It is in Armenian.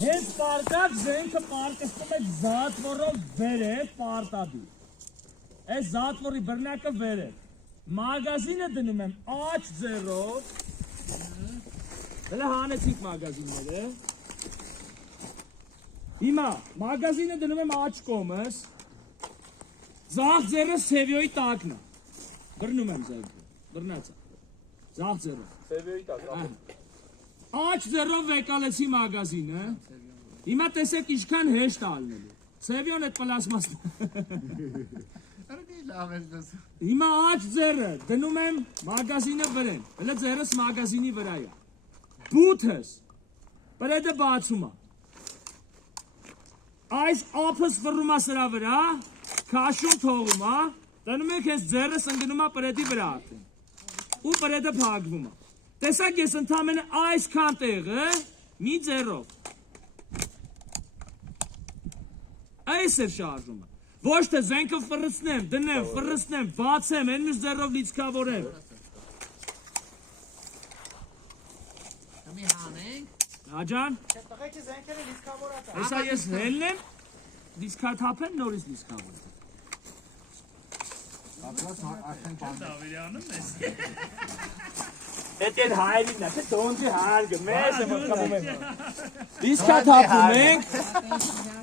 Հենց պարկած զենքը պարկստում է զատվորով վեր է պարտադի։ Այս զատվորի բռնակը վեր է։ Մագազինը դնում եմ աչ ձեռով։ Հələ հանեցիք մագազինները։ Հիմա մագազինը դնում եմ աչ կողմս։ Ձախ ձեռը Սևյոյի տակն է։ Բռնում եմ զենքը։ Բռնացա։ Ձախ ձեռը։ Սևյոյի տակ։ Աչ ձեռով վեկալեցի մագազինը։ Հիմա տեսեք ինչքան հեշտ ալնելու։ Սևյոն այդ պլասմասն։ Հիմա աչ ձեռը դնում եմ մագազինը վրեն։ Հələ ձեռս մագազինի վրա է։ Բութս պրեդը բացում է։ Այս ափս վռում է սրա վրա, քաշում թողում է, դնում եք այս ձեռս ընկնում է պրեդի վրա արդեն։ Ու պրեդը փակվում է։ Տեսակ ես ընդամենը այսքան տեղը մի ձեռով։ Այս է շարժումը։ Ոչ թե զենքը ֆռցնեմ, դնեմ, ֆռցնեմ, բացեմ, այն մյուս ձեռով լիցքավորեմ։ Աջան։ Տղեկի զենքերը լիցքավորած է։ Հեսա ես հելնեմ, լիցքաթափեմ, նորից լիցքավորեմ։ Էդ են հայրինն է, թե դոնջի հարգը, մեզ եմ ըխկամում եմ։ Լիցքաթափում ենք։